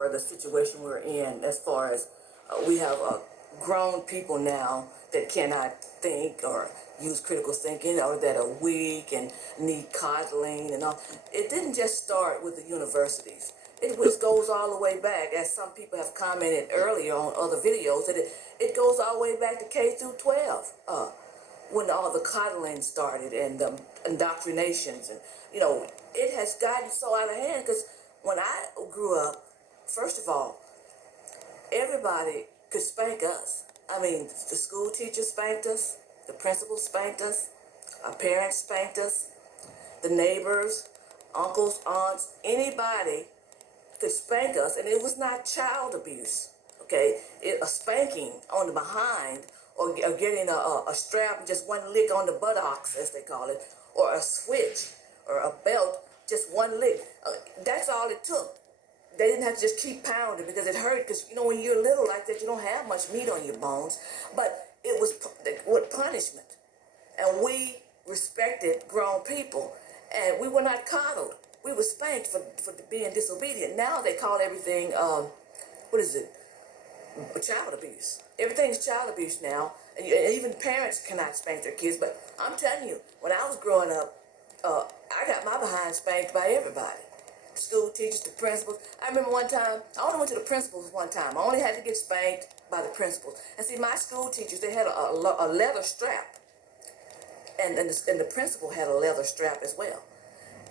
or the situation we're in as far as we have grown people now that cannot think or use critical thinking, or that are weak and need coddling and all. It didn't just start with the universities. Goes all the way back, as some people have commented earlier on other videos, that it goes all the way back to K through 12, when all the coddling started and the indoctrinations. And, it has gotten so out of hand, because when I grew up, first of all, everybody could spank us. I mean, the school teachers spanked us, the principal spanked us, our parents spanked us, the neighbors, uncles, aunts, anybody could spank us, and it was not child abuse, okay? A spanking on the behind, or getting a strap and just one lick on the buttocks, as they call it, or a switch, or a belt, just one lick. That's all it took. They didn't have to just keep pounding because it hurt, because, when you're little like that, you don't have much meat on your bones, but it was with punishment. And we respected grown people, and we were not coddled. We were spanked for being disobedient. Now they call everything, child abuse. Everything's child abuse now, and even parents cannot spank their kids. But I'm telling you, when I was growing up, I got my behind spanked by everybody. School teachers, the principals. I remember one time, I only went to the principals one time. I only had to get spanked by the principals. And see, my school teachers, they had a leather strap. And the principal had a leather strap as well.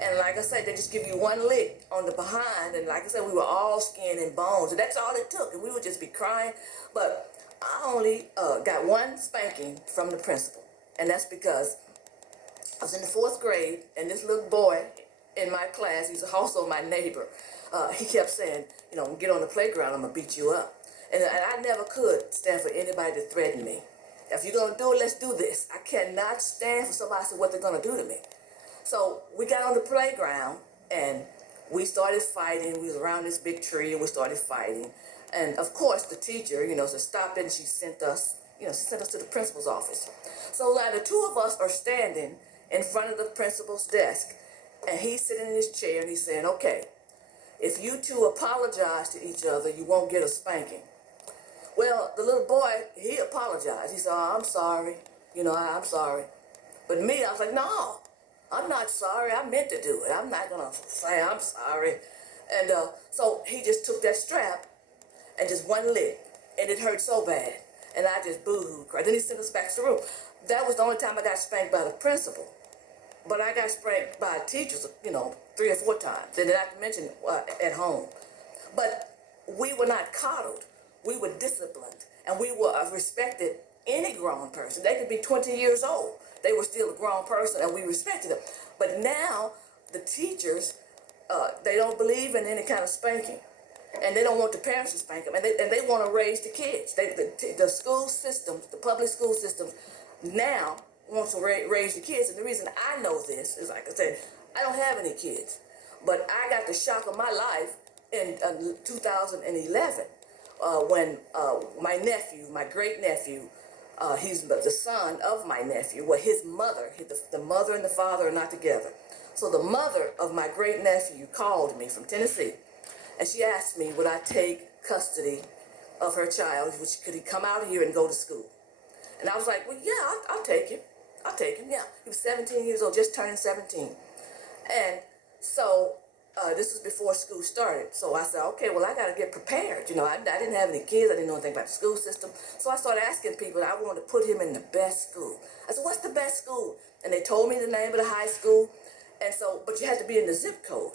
And like I said, they just give you one lick on the behind. And like I said, we were all skin and bones. And that's all it took. And we would just be crying. But I only got one spanking from the principal. And that's because I was in the 4th grade, and this little boy in my class, he's also my neighbor, he kept saying, get on the playground, I'm going to beat you up. And I never could stand for anybody to threaten me. If you're going to do it, let's do this. I cannot stand for somebody to say what they're going to do to me. So we got on the playground, and we started fighting. We was around this big tree, and we started fighting. And of course, the teacher, said, stop it, and she sent us, to the principal's office. So now the two of us are standing in front of the principal's desk, and he's sitting in his chair, and he's saying, okay, if you two apologize to each other, you won't get a spanking. Well, the little boy, he apologized. He said, oh, I'm sorry. I'm sorry. But me, I was like, no, I'm not sorry. I meant to do it. I'm not going to say I'm sorry. And so he just took that strap and just one lick, and it hurt so bad. And I just boo-hoo cried. Then he sent us back to the room. That was the only time I got spanked by the principal. But I got spanked by teachers, 3 or 4 times. And not to mention at home. But we were not coddled. We were disciplined. And we were respected any grown person. They could be 20 years old. They were still a grown person, and we respected them. But now the teachers, they don't believe in any kind of spanking. And they don't want the parents to spank them. And they want to raise the kids. The school systems, the public school systems, now wants to raise the kids. And the reason I know this is, like I said, I don't have any kids. But I got the shock of my life in 2011 when my nephew, my great-nephew, he's the son of my nephew, well, his mother, the mother and the father are not together. So the mother of my great-nephew called me from Tennessee, and she asked me, would I take custody of her child? Could he come out here and go to school? And I was like, well, yeah, I'll take him. I'll take him, yeah. He was 17 years old, just turning 17. And so this was before school started. So I said, okay, well, I got to get prepared. I didn't have any kids. I didn't know anything about the school system. So I started asking people. I wanted to put him in the best school. I said, what's the best school? And they told me the name of the high school. And so, but you had to be in the zip code.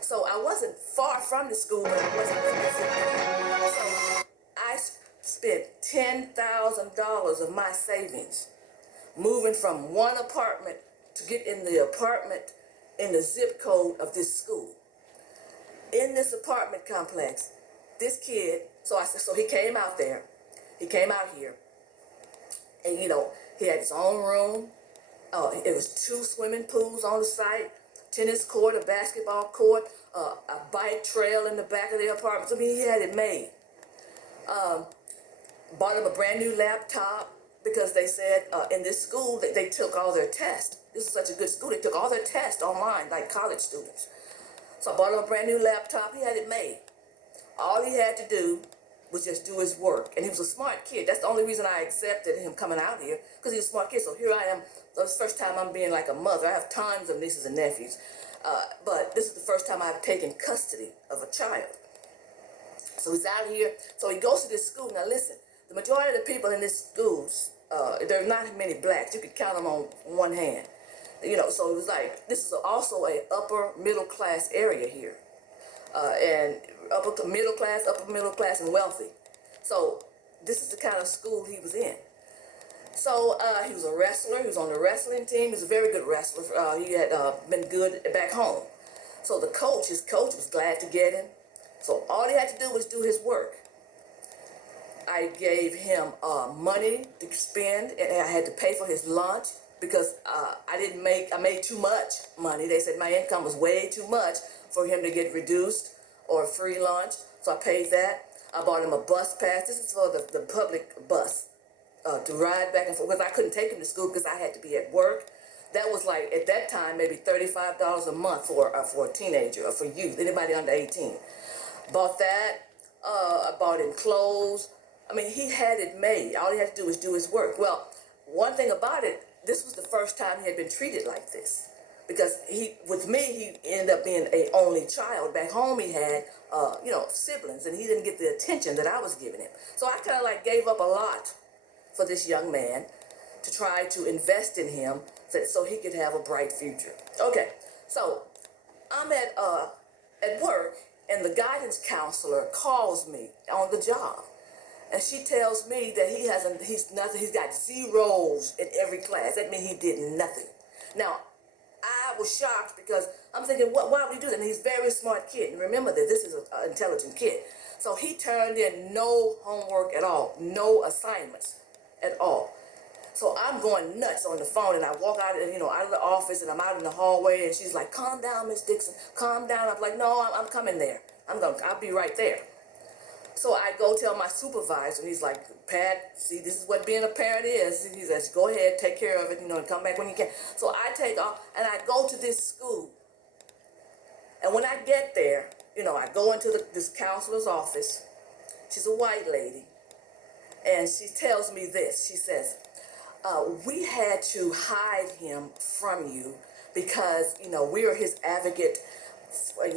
So I wasn't far from the school, but I wasn't in the zip code. So I spent $10,000 of my savings moving from one apartment to get in the apartment in the zip code of this school. In this apartment complex, this kid, so he came out there. He came out here, and he had his own room. It was 2 swimming pools on the site, tennis court, a basketball court, a bike trail in the back of the apartment. I mean, he had it made. Bought him a brand new laptop, because they said in this school that they took all their tests. This is such a good school. They took all their tests online, like college students. So I bought him a brand new laptop. He had it made. All he had to do was just do his work. And he was a smart kid. That's the only reason I accepted him coming out here, because he was a smart kid. So here I am. So it's the first time I'm being like a mother. I have tons of nieces and nephews. But this is the first time I've taken custody of a child. So he's out here. So he goes to this school. Now listen, the majority of the people in this schools, there's not many blacks. You could count them on one hand. You know, so it was like, this is also a upper middle class area here. And upper middle class and wealthy. So this is the kind of school he was in. So he was a wrestler. He was on the wrestling team. He was a very good wrestler. He had been good back home. So his coach was glad to get him. So all he had to do was do his work. I gave him money to spend, and I had to pay for his lunch because I made too much money. They said my income was way too much for him to get reduced or free lunch. So I paid that. I bought him a bus pass. This is for the public bus to ride back and forth, because I couldn't take him to school because I had to be at work. That was like, at that time, maybe $35 a month for a teenager or for youth, anybody under 18. Bought that. I bought him clothes. I mean, he had it made. All he had to do was do his work. Well, one thing about it, this was the first time he had been treated like this. Because with me, he ended up being an only child. Back home, he had, siblings, and he didn't get the attention that I was giving him. So I kind of like gave up a lot for this young man to try to invest in him so he could have a bright future. Okay, so I'm at work, and the guidance counselor calls me on the job. And she tells me that he's got zeros in every class. That means he did nothing. Now, I was shocked because I'm thinking, why would he do that? And he's a very smart kid. And remember that this is an intelligent kid. So he turned in no homework at all, no assignments at all. So I'm going nuts on the phone, and I walk out of the office, and I'm out in the hallway, and she's like, "Calm down, Miss Dixon, calm down." I'm like, "No, I'm coming there. I'll be right there." So I go tell my supervisor, and he's like, "Pat, see, this is what being a parent is." He says, "Go ahead, take care of it, and come back when you can." So I take off, and I go to this school. And when I get there, I go into this counselor's office. She's a white lady. And she tells me this. She says, "We had to hide him from you because, we are his advocate.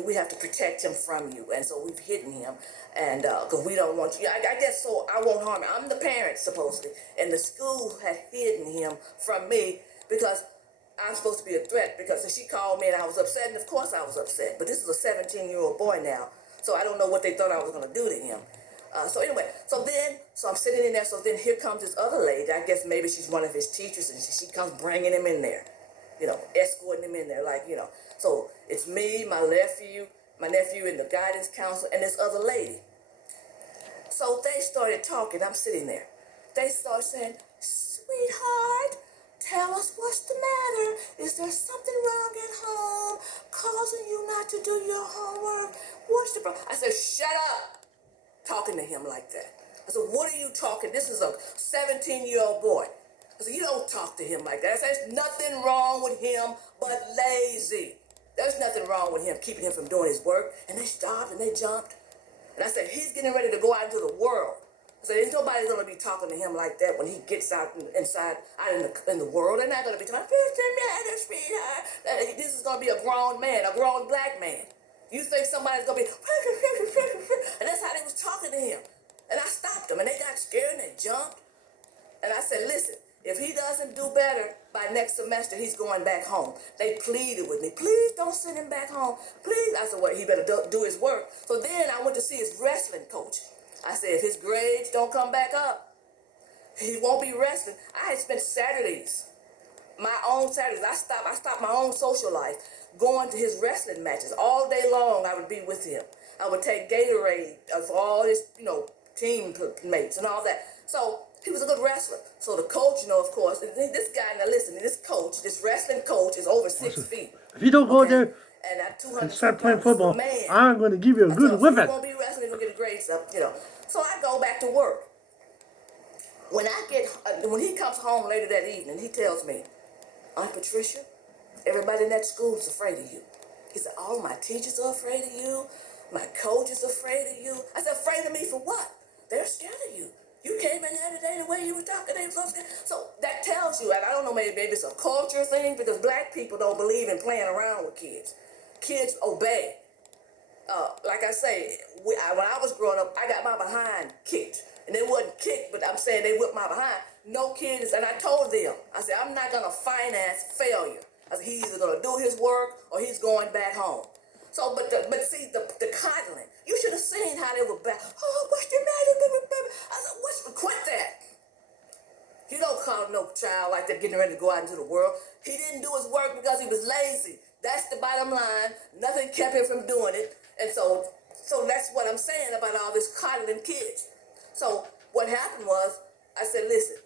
We have to protect him from you. And so we've hidden him. And because we don't want you." I guess so I won't harm him. I'm the parent, supposedly. And the school had hidden him from me because I'm supposed to be a threat. Because she called me and I was upset. And of course I was upset. But this is a 17-year-old boy now. So I don't know what they thought I was going to do to him. So I'm sitting in there. So then here comes this other lady. I guess maybe she's one of his teachers. And she comes bringing him in there. Escorting him in there. So it's me, my nephew, and the guidance counselor, and this other lady. So they started talking. I'm sitting there. They started saying, "Sweetheart, tell us what's the matter. Is there something wrong at home causing you not to do your homework? What's the problem?" I said, "Shut up," talking to him like that. I said, "What are you talking? This is a 17-year-old boy." I said, "You don't talk to him like that." I said, "There's nothing wrong with him but lazy. There's nothing wrong with him, keeping him from doing his work." And they stopped and they jumped. And I said, "He's getting ready to go out into the world." I said, "There's nobody going to be talking to him like that when he gets out in the world. They're not going to be talking, 'Sweetheart.' This is going to be a grown man, a grown black man. You think somebody's going to be..." And that's how they was talking to him. And I stopped them, and they got scared, and they jumped. And I said, "Listen, if he doesn't do better by next semester, he's going back home." They pleaded with me, "Please don't send him back home. Please." I said, "Well, he better do his work." So then I went to see his wrestling coach. I said, "If his grades don't come back up, he won't be wrestling." I had spent Saturdays, my own Saturdays. I stopped my own social life going to his wrestling matches. All day long, I would be with him. I would take Gatorade for all his, teammates and all that. So he was a good wrestler. So the coach, of course, this guy, now listen, this wrestling coach is over 6 feet. If you don't go there and at 200 and start playing pounds, football, man, I'm going to give you a good He whipping. won't be wrestling, he's going to get his grades up, So I go back to work. When he comes home later that evening, he tells me, "Aunt Patricia, everybody in that school is afraid of you." He said, "All my teachers are afraid of you. My coach is afraid of you. I said, afraid of me for what? They're scared of you. You came in there today the way you were talking, they were so scared. So that tells you, and I don't know, maybe it's a culture thing, because black people don't believe in playing around with kids. Kids obey. Like I say, when I was growing up, I got my behind kicked. And it wasn't kicked, but I'm saying they whipped my behind. No kids, and I told them, I said, I'm not going to finance failure. I said, he's either going to do his work or he's going back home. So, but see, the coddling, you should have seen how they were back. Oh, what's the matter, baby? I said, quit that. You don't call no child like that getting ready to go out into the world. He didn't do his work because he was lazy. That's the bottom line. Nothing kept him from doing it. And so that's what I'm saying about all this coddling kids. So what happened was, I said, listen,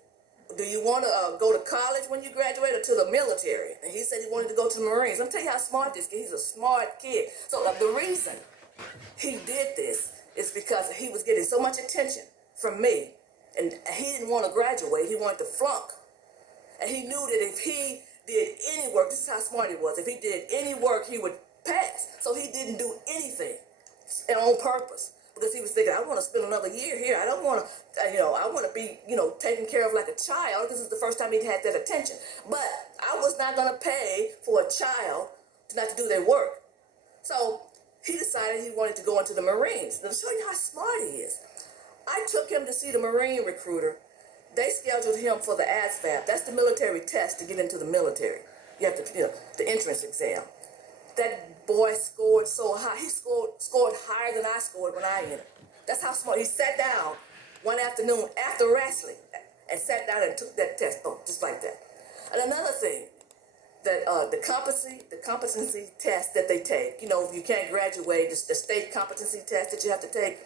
do you want to go to college when you graduate or to the military? And he said he wanted to go to the Marines. I'm telling you how smart this kid is. He's a smart kid. So the reason he did this is because he was getting so much attention from me, and he didn't want to graduate. He wanted to flunk. And he knew that if he did any work, this is how smart he was, if he did any work, he would pass. So he didn't do anything on purpose, because he was thinking, I want to spend another year here. I don't want to, I want to be, taken care of like a child. This is the first time he'd had that attention. But I was not going to pay for a child not to do their work. So he decided he wanted to go into the Marines. Now, to show you how smart he is, I took him to see the Marine recruiter. They scheduled him for the ASVAB. That's the military test to get into the military. You have to, the entrance exam. That boy scored so high. He scored higher than I scored when I entered. That's how smart. He sat down one afternoon after wrestling and sat down and took that test. Oh, just like that. And another thing, that the competency test that they take, if you can't graduate, the state competency test that you have to take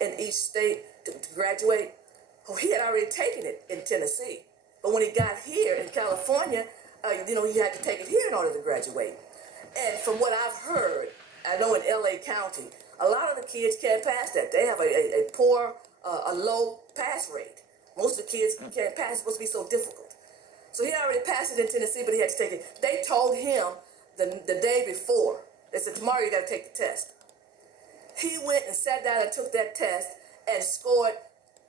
in each state to graduate. Oh, he had already taken it in Tennessee. But when he got here in California, you had to take it here in order to graduate. And from what I've heard, I know in LA County, a lot of the kids can't pass that. They have a poor, a low pass rate. Most of the kids can't pass. It's supposed to be so difficult. So he already passed it in Tennessee, but he had to take it. They told him the day before. They said, tomorrow you got to take the test. He went and sat down and took that test and scored.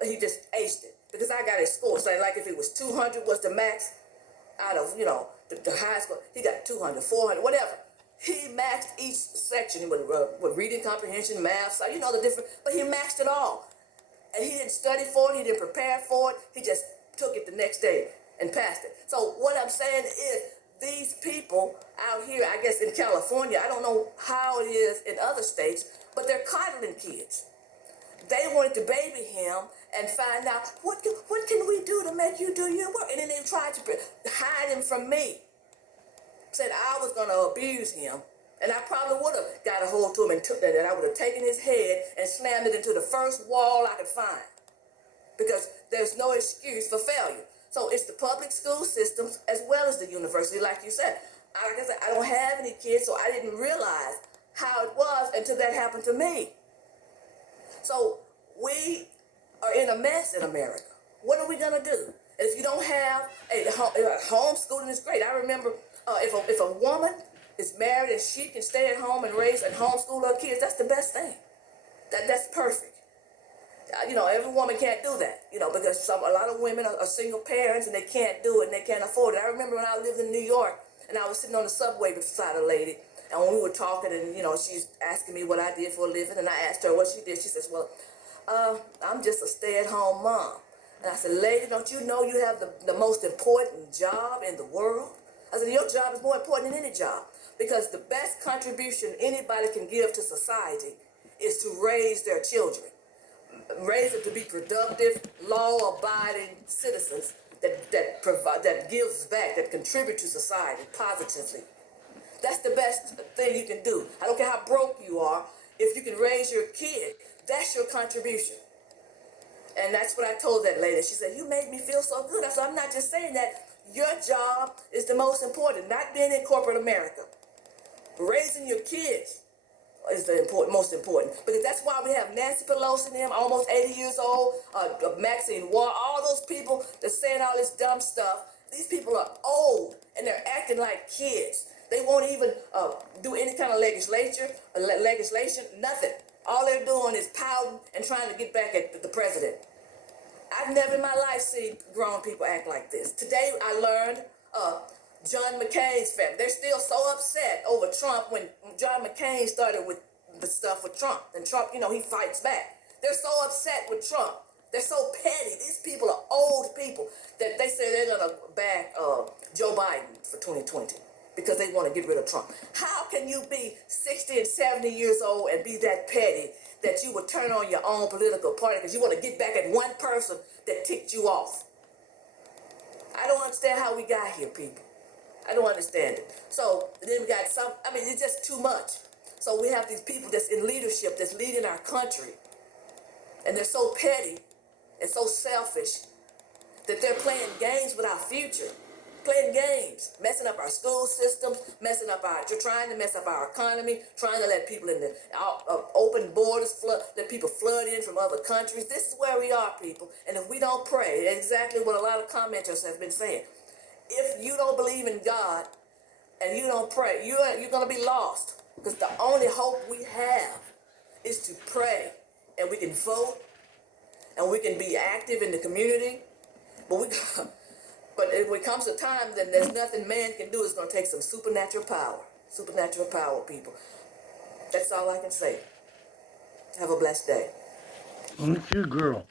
He just aced it, because I got his score. So like if it was 200 was the max out of, the high score, he got 200, 400, whatever. He maxed each section with reading comprehension, math, so the different, but he maxed it all. And he didn't study for it, he didn't prepare for it, he just took it the next day and passed it. So what I'm saying is, these people out here, I guess in California, I don't know how it is in other states, but they're coddling kids. They wanted to baby him and find out, what can we do to make you do your work? And then they tried to hide him from me. Said I was going to abuse him. And I probably would have got a hold to him and took that. And I would have taken his head and slammed it into the first wall I could find. Because there's no excuse for failure. So it's the public school systems as well as the university, like you said. Like I said, I don't have any kids, so I didn't realize how it was until that happened to me. So we are in a mess in America. What are we going to do? And if you don't have homeschooling is great. I remember if a woman is married and she can stay at home and raise and homeschool her kids, that's the best thing. That's perfect. Every woman can't do that, because a lot of women are single parents and they can't do it and they can't afford it. I remember when I lived in New York and I was sitting on the subway beside a lady, and when we were talking and, she's asking me what I did for a living, and I asked her what she did. She says, well, I'm just a stay-at-home mom. And I said, lady, don't you know you have the most important job in the world? I said, your job is more important than any job, because the best contribution anybody can give to society is to raise their children. Raise them to be productive, law-abiding citizens that provide, that gives back, that contribute to society positively. That's the best thing you can do. I don't care how broke you are. If you can raise your kid, that's your contribution. And that's what I told that lady. She said, you made me feel so good. I said, I'm not just saying that. Your job is the most important, not being in corporate America. Raising your kids is the most important. Because that's why we have Nancy Pelosi and them, almost 80 years old, Maxine Ward, all those people that's saying all this dumb stuff. These people are old and they're acting like kids. They won't even do any kind of legislation, nothing. All they're doing is pouting and trying to get back at the president. I've never in my life seen grown people act like this. Today I learned John McCain's family. They're still so upset over Trump when John McCain started with the stuff with Trump. And Trump, he fights back. They're so upset with Trump. They're so petty. These people are old people that they say they're going to back Joe Biden for 2020 because they want to get rid of Trump. How can you be 60 and 70 years old and be that petty that you would turn on your own political party because you want to get back at one person that ticked you off? I don't understand how we got here, people. I don't understand it. So then we got it's just too much. So we have these people that's in leadership, that's leading our country, and they're so petty and so selfish that they're playing games with our future. Playing games, messing up our school systems, trying to mess up our economy, trying to let people in the open borders, let people flood in from other countries. This is where we are, people. And if we don't pray, exactly what a lot of commenters have been saying, if you don't believe in God and you don't pray, you're going to be lost. Because the only hope we have is to pray, and we can vote, and we can be active in the community, but if it comes to time, then there's nothing man can do. It's going to take some supernatural power. Supernatural power, people. That's all I can say. Have a blessed day. Look at you, girl.